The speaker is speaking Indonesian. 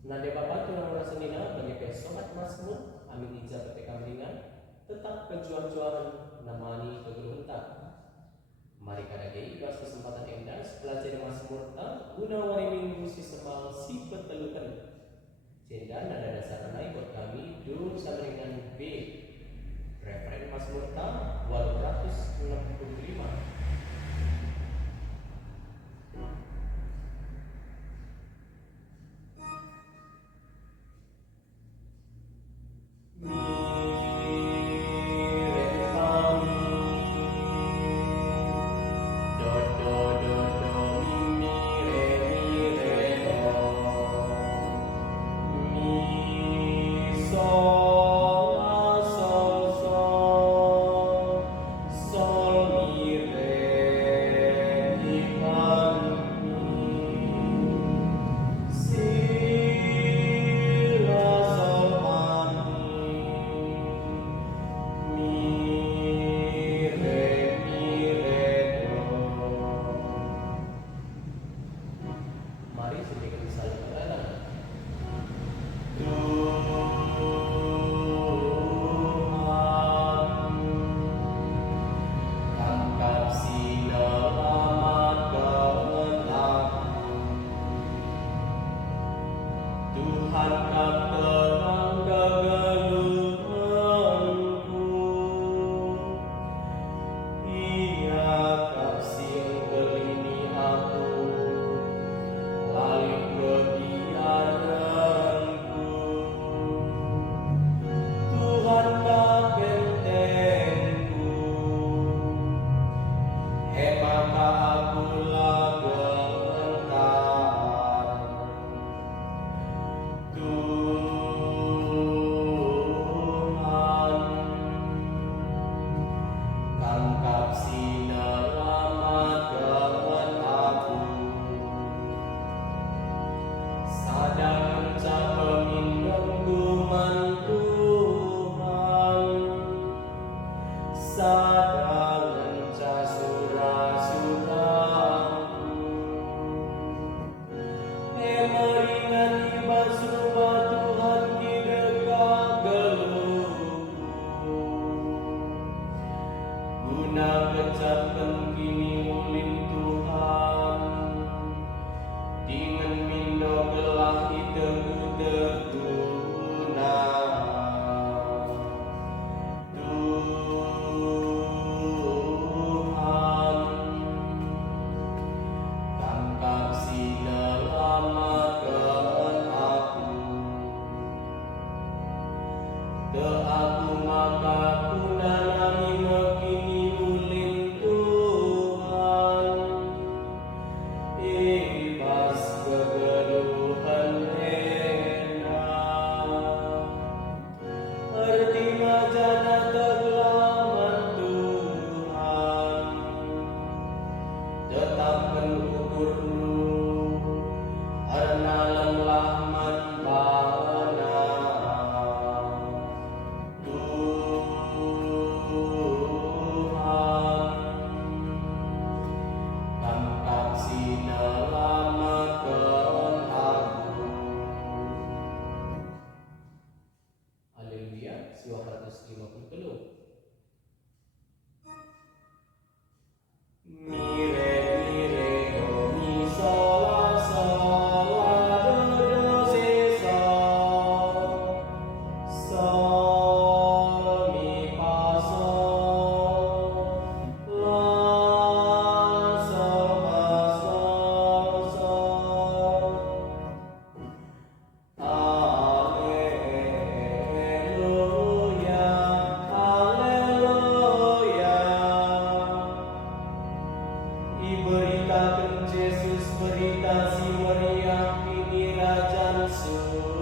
Nade Bapak tunang rasanina bagi pesokat Mazmur amin ija ketika meringan tetap kejuang-juangan namani kegeluhuntak. Mari kadage ibas kesempatan endas belajar Mazmur ta guna wari minggu si semal si petelukan. Sehingga nada dasar naik buat kami do sameringan B. Referen Mazmur ta 865. Beritakan Yesus, berita si meriah ini Raja Yesus.